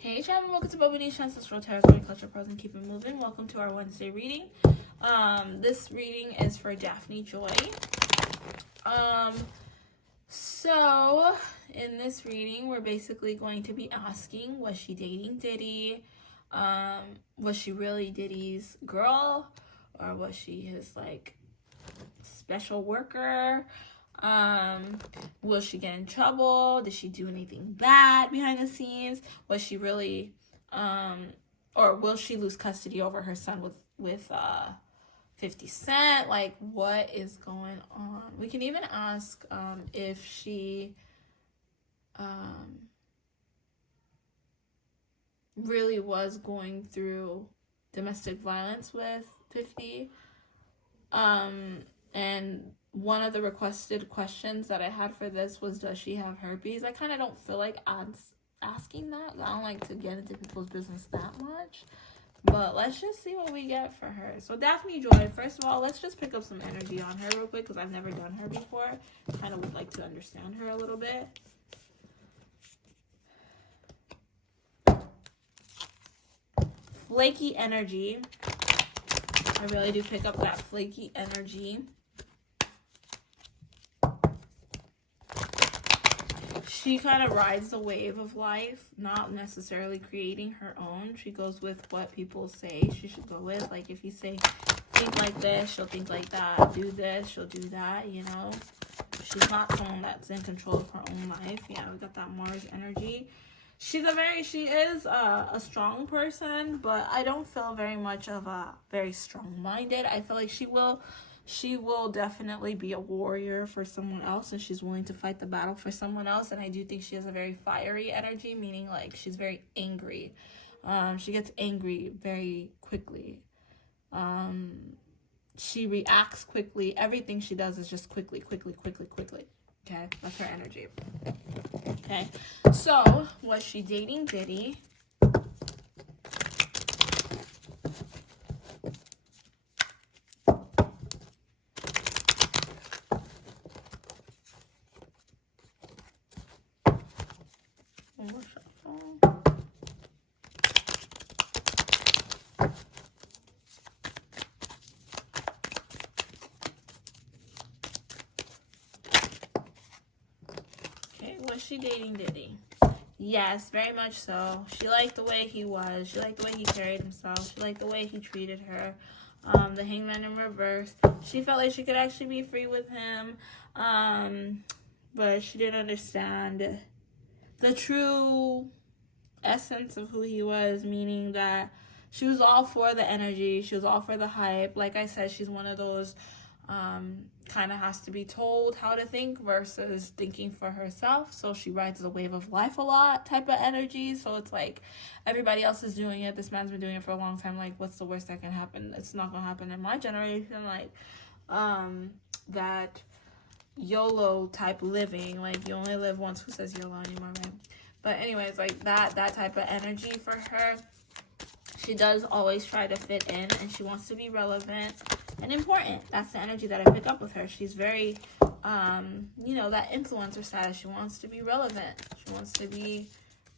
Hey Chad, welcome to Bobo-Nesha, Ancestral Territory, Culture, Pros, and Keep It Moving. Welcome to our Wednesday reading. This reading is for Daphne Joy. So in this reading, we're basically going to be asking, was she dating Diddy? Was she really Diddy's girl? Or was she his, special worker? Will she get in trouble? Did she do anything bad behind the scenes? Was she really, or will she lose custody over her son with 50 Cent? Like, what is going on? We can even ask, if she, really was going through domestic violence with 50. And one of the requested questions that I had for this was, does she have herpes? I kind of don't feel like asking that. I don't like to get into people's business that much. But let's just see what we get for her. So Daphne Joy, first of all, let's just pick up some energy on her real quick because I've never done her before. Kind of would like to understand her a little bit. Flaky energy. I really do pick up that flaky energy. She kind of rides the wave of life, not necessarily creating her own. She goes with what people say she should go with. Like, if you say, think like this, she'll think like that. Do this, she'll do that, you know. She's not someone that's in control of her own life. Yeah, we got that Mars energy. She is a strong person, but I don't feel very much of a very strong-minded. I feel like she will definitely be a warrior for someone else, and she's willing to fight the battle for someone else. And I do think she has a very fiery energy, meaning like she's very angry. She gets angry very quickly. She reacts quickly. Everything she does is just quickly. Okay, that's her energy. Okay, so was she dating Diddy? Was she dating Diddy? Yes, very much so. She liked the way he was. She liked the way he carried himself. She liked the way he treated her. The Hangman in reverse. She felt like she could actually be free with him. But she didn't understand the true essence of who he was, meaning that she was all for the energy. She was all for the hype. Like I said, she's one of those kind of has to be told how to think versus thinking for herself. So she rides the wave of life a lot type of energy. So it's like everybody else is doing it. This man's been doing it for a long time. Like, what's the worst that can happen? It's not gonna happen in my generation. Like, that YOLO type living. Like, you only live once. Who says YOLO anymore, right? But anyways, like that type of energy for her. She does always try to fit in, and she wants to be relevant and important. That's the energy that I pick up with her. She's very, that influencer status. She wants to be relevant. She wants to be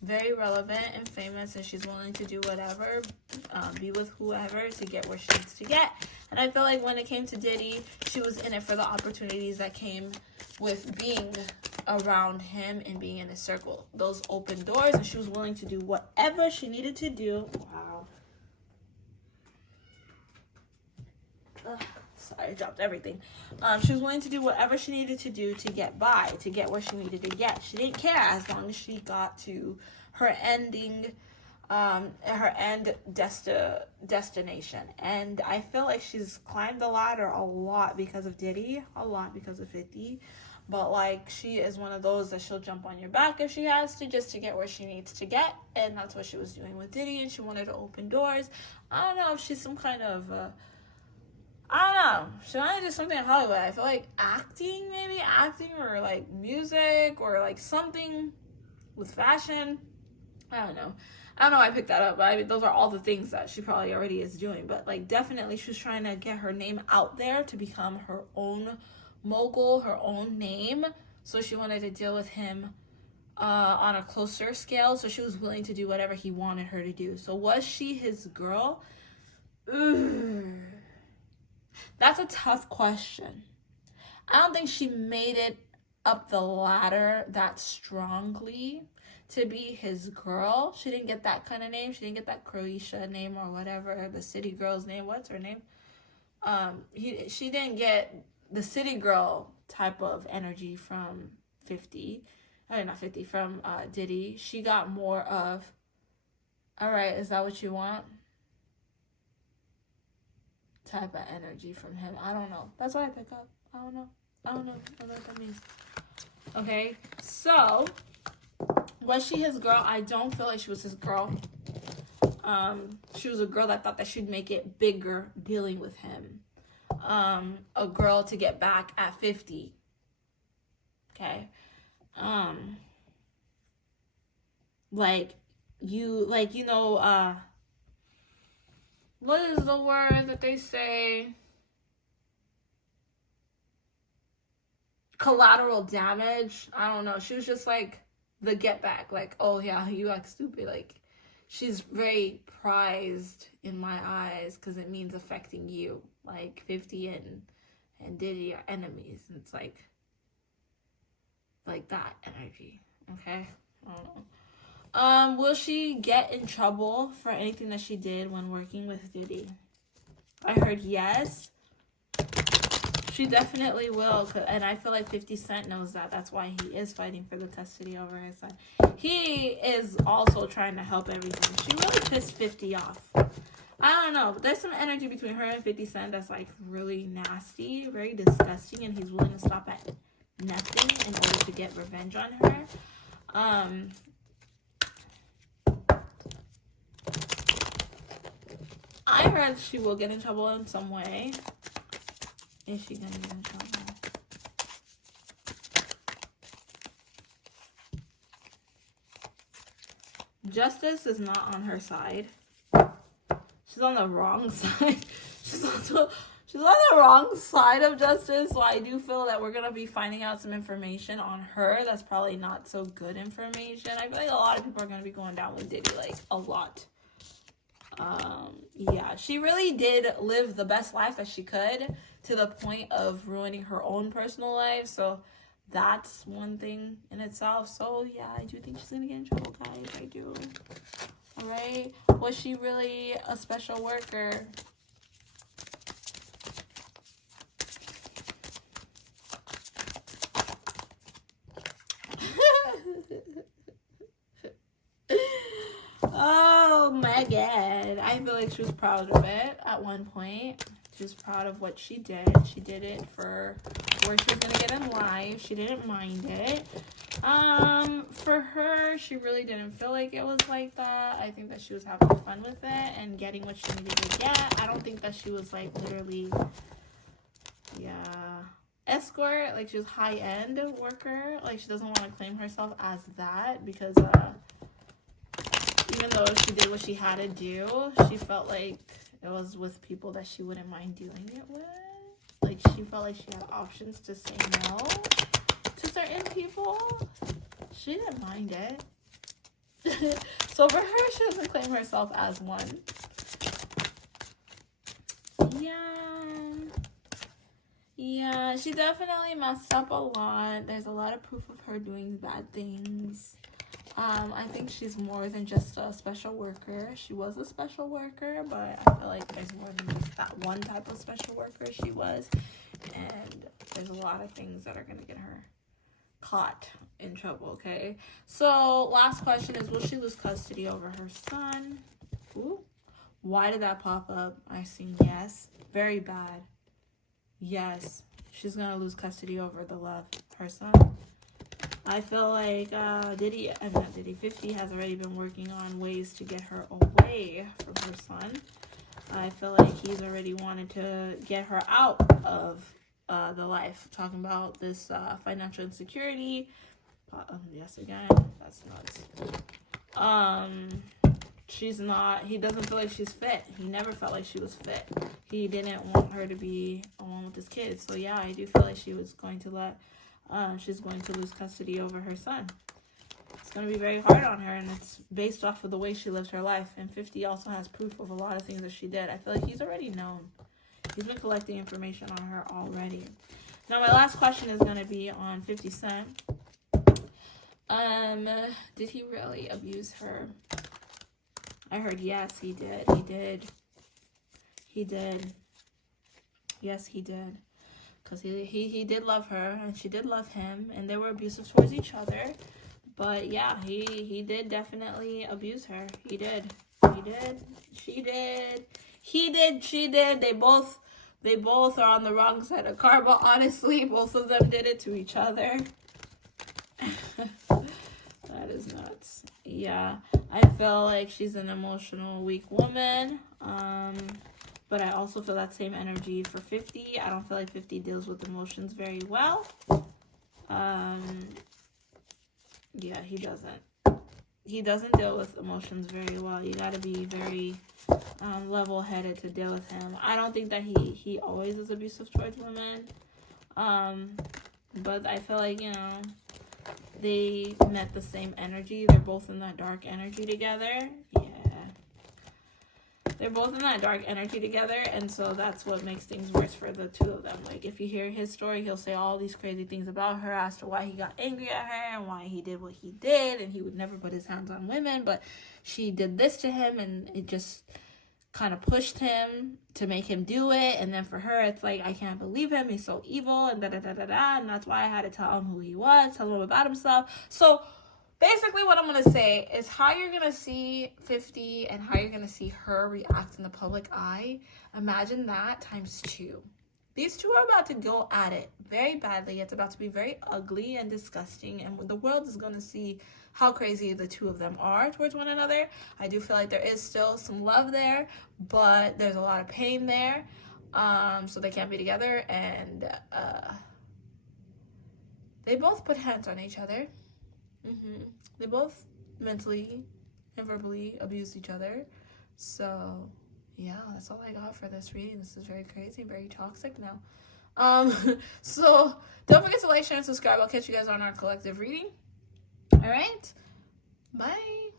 very relevant and famous, and she's willing to do whatever, be with whoever to get where she needs to get. And I feel like when it came to Diddy, she was in it for the opportunities that came with being around him and being in his circle. Those open doors, and she was willing to do whatever she needed to do. Wow. Sorry, I dropped everything. She was willing to do whatever she needed to do to get by, to get where she needed to get. She didn't care as long as she got to her ending, her end destination. And I feel like she's climbed the ladder a lot because of Diddy, a lot because of 50. But like, she is one of those that she'll jump on your back if she has to, just to get where she needs to get. And that's what she was doing with Diddy, and she wanted to open doors. I don't know if she's some kind of I don't know. She wanted to do something in Hollywood. I feel like acting or like music or like something with fashion. I don't know. I picked that up, but I mean, those are all the things that she probably already is doing. But like, definitely she's trying to get her name out there to become her own mogul, her own name. So she wanted to deal with him on a closer scale, so she was willing to do whatever he wanted her to do. So was she his girl? That's a tough question. I don't think she made it up the ladder that strongly to be his girl. She didn't get that kind of name. She didn't get that Croatia name or whatever, the city girl's name. What's her name? She didn't get the city girl type of energy from 50. I mean, not 50, from Diddy. She got more of, all right, is that what you want? Type of energy from him. I don't know. That's what I pick up. I don't know what that means. Okay, so was she his girl? I don't feel like she was his girl. She was a girl that thought that she'd make it bigger dealing with him. A girl to get back at 50. Okay. What is the word that they say? Collateral damage. I don't know. She was just like the get back. Like, oh yeah, you act stupid. Like, she's very prized in my eyes because it means affecting you. Like 50 and Diddy are enemies. And it's like that energy. Okay? I don't know. Will she get in trouble for anything that she did when working with Diddy? I heard yes. She definitely will, and I feel like 50 Cent knows that. That's why he is fighting for the custody over his son. He is also trying to help everything. She really pissed 50 off. I don't know. There's some energy between her and 50 Cent that's like really nasty, very disgusting, and he's willing to stop at nothing in order to get revenge on her. I heard she will get in trouble in some way. Is she gonna get in trouble? Justice is not on her side. She's on the wrong side. She's on the wrong side of justice. So I do feel that we're gonna be finding out some information on her that's probably not so good information. I feel like a lot of people are gonna be going down with Diddy, like a lot. Yeah, she really did live the best life that she could to the point of ruining her own personal life. So that's one thing in itself. So yeah, I do think she's gonna get in trouble, guys. I do. All right. Was she really a special worker? Oh my god. I feel like she was proud of it at one point. She was proud of what she did. She did it for where she was gonna get in life. She didn't mind it. For her, she really didn't feel like it was like that. I think that she was having fun with it and getting what she needed to get. I don't think that she was like literally, escort. Like she was high-end worker. Like she doesn't want to claim herself as that because even though she did what she had to do, she felt like it was with people that she wouldn't mind doing it with. Like, she felt like she had options to say no to certain people. She didn't mind it. So for her, she doesn't claim herself as one. Yeah, she definitely messed up a lot. There's a lot of proof of her doing bad things. I think she's more than just a special worker. She was a special worker, but I feel like there's more than just that one type of special worker she was. And there's a lot of things that are going to get her caught in trouble, okay? So, last question is, will she lose custody over her son? Ooh. Why did that pop up? I see yes. Very bad. Yes. She's going to lose custody over the love, her son. I feel like 50 has already been working on ways to get her away from her son. I feel like he's already wanted to get her out of the life. Talking about this financial insecurity. Yes, again, that's nuts. He doesn't feel like she's fit. He never felt like she was fit. He didn't want her to be alone with his kids. So yeah, I do feel like she's going to lose custody over her son. it's going to be very hard on her, and it's based off of the way she lived her life. And 50 also has proof of a lot of things that she did. I feel like he's already known. He's been collecting information on her already. Now, my last question is going to be on 50 Cent. Did he really abuse her? I heard yes, he did. He did. Yes, he did. Because he did love her, and she did love him, and they were abusive towards each other. But yeah, he did definitely abuse her. He did. He did. She did. He did. She did. They both are on the wrong side of karma. Honestly, both of them did it to each other. That is nuts. Yeah, I feel like she's an emotional, weak woman. But I also feel that same energy for 50. I don't feel like 50 deals with emotions very well. Yeah, he doesn't. He doesn't deal with emotions very well. You got to be very level-headed to deal with him. I don't think that he always is abusive towards women. But I feel like, you know, they met the same energy. They're both in that dark energy together. Yeah. They're both in that dark energy together, and so that's what makes things worse for the two of them. Like, if you hear his story, he'll say all these crazy things about her as to why he got angry at her and why he did what he did, and he would never put his hands on women, but she did this to him, and it just kind of pushed him to make him do it. And then for her, it's like, I can't believe him, he's so evil, and da-da-da-da-da, and that's why I had to tell him who he was, tell him about himself. So basically what I'm going to say is how you're going to see 50 and how you're going to see her react in the public eye. Imagine that times 2. These two are about to go at it very badly. It's about to be very ugly and disgusting, and the world is going to see how crazy the two of them are towards one another. I do feel like there is still some love there, but there's a lot of pain there. So they can't be together, and they both put hands on each other. They both mentally and verbally abused each other. So yeah, that's all I got for this reading. This is very crazy, very toxic now. So don't forget to like, share, and subscribe. I'll catch you guys on our collective reading. All right, bye.